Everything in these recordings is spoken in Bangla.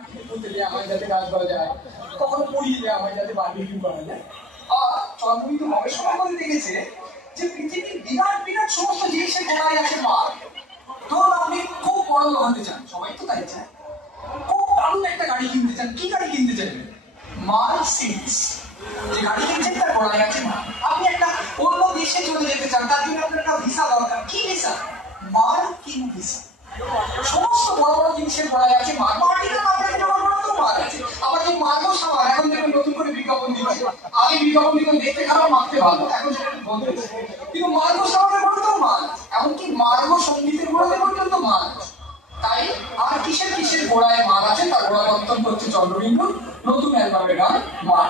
মাটিতে পুঁতে দেওয়া হয় যাতে গাছ করা যায়, কখনো পুড়িয়ে দেওয়া হয় যাতে বারবিকিউ করা যায়। আর চন্দ্রবিন্দু গবেষণা করে দেখেছে যে পৃথিবীর বিরাট বিরাট সমস্ত জিনিসের গোড়ায় আছে মার। ধরুন আপনি খুব বড় লোক হতে চান, সবাই তো তাই চায়, খুব দারুণ একটা গাড়ি কিনতে চান, কি গাড়ি কিনতে চাইবেন? মার্সিডিজ। যে গাড়ি কিনছেন তার গোড়ায় আছে মার। আপনি একটা অন্য দেশে চলে যেতে চান, তার জন্য আপনার একটা ভিসা দরকার, কি ভিসা? মার্কিন ভিসা। সমস্ত বড় বড় জিনিসের গোড়ায় আছে মার। মাটিতে আপনাকে জমা করা তো মার আছে। আবার যে মার্গো সাবান এখন দেখুন নতুন করে বিজ্ঞাপন দিচ্ছে, আগে বিজ্ঞাপন দিতেন দেখতে খারাপ মাখতে ভালো, এখন সেটা বন্ধ হয়েছে, কিন্তু মার্গো সাবানের গোড়াতেও মার, এমনকি মার্গো সঙ্গীতের গোড়াতে পর্যন্ত মার। তাই আর কিসের কিসের গোড়ায় মার আছে তার গোড়া বক্তব্য হচ্ছে চন্দ্রবিন্দু নতুন অ্যালবামের গান মার।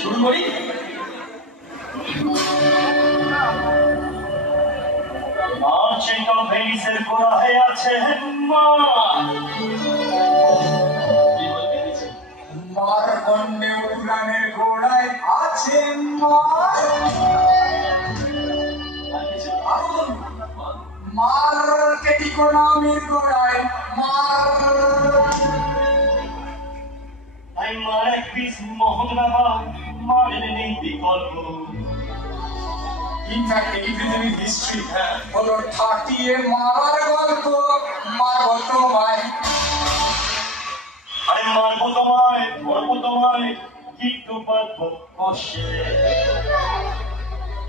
শুরু করি। গোড়ায় আছে মার কন্যে উড়ানের গোড়ায় আছে মার। মার্কেট ইকোনমির গোড়ায় মার। মার এক পিস মহৎ মারের নেই বিকল্প। ইনফ্যাক্ট এই পৃথিবীর হিস্ট্রি হলো ঠাটিয়ে মারার গল্প। মারবো তোমায়, আরে মারবো তোমায়, ধরবো তোমায়, কিন্তু পারবো বসে।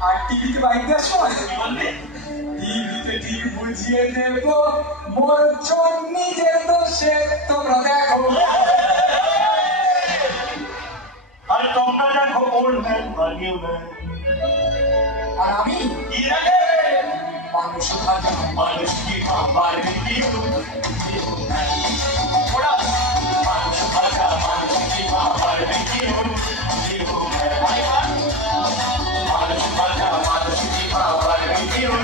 আর টিভিতে বাইক দেওয়ার সময় কি বলবে? টিভিতে ঠিক বুঝিয়ে দেবো মোর নিজের দোষে, তোমরা দেখো। আর তোমরা দেখো ওল্ড ম্যান বা নিউ ম্যান। আর আমি কি রাখে মানুষ ভাজা মানুষ কি খাবার বিক্রিও ওরা মানুষ ভাজা মানুষ কি খাবার বিক্রিও মানুষ ভাজা মানুষ কি খাবার বিক্রিও।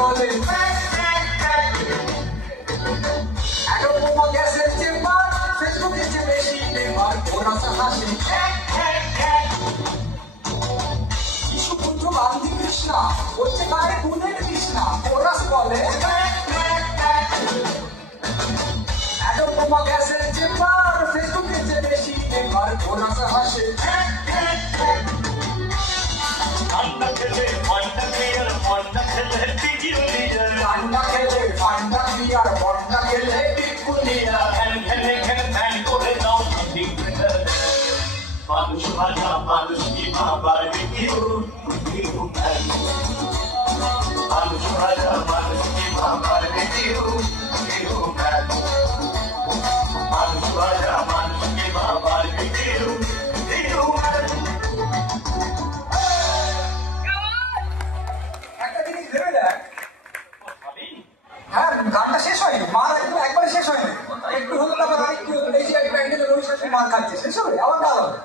বলে গ্যাসের চেম্বার, ফেসবুক এসে বেশি এবার ওরা হাসে। শিশুপুত্র গান্ধী কৃষ্ণা হচ্ছে গায়ে গুণের কৃষ্ণা, ওরা বলে গ্যাসের চেম্বার, ফেসবুক এসে বেশি এবার ওরা হাসে। ঠান্ডা খেলে ঠান্ডা ক্লিয়ার ঠান্ডা খেলে বিজুলিয়া ঠান্ডা খেলে ঠান্ডা ক্লিয়ার ঠান্ডা খেলে বিজুলিয়া ফ্যান খেলে ফ্যান করে দাও মানুষ ভাজা মানুষ কি খাবার বিক্রিও মানুষ ভাজা মানুষ কি খাবার বিক্রিও মানুষ ভাজা মানুষ কি খাবার বিক্রিও। হ্যাঁ, গানটা শেষ হয়নি, মার একবার শেষ হয়নি, একটু হলো তারপর আরেকটু এই যে একটা মার খাচ্ছে, শেষ হবে আবার গাল হবে।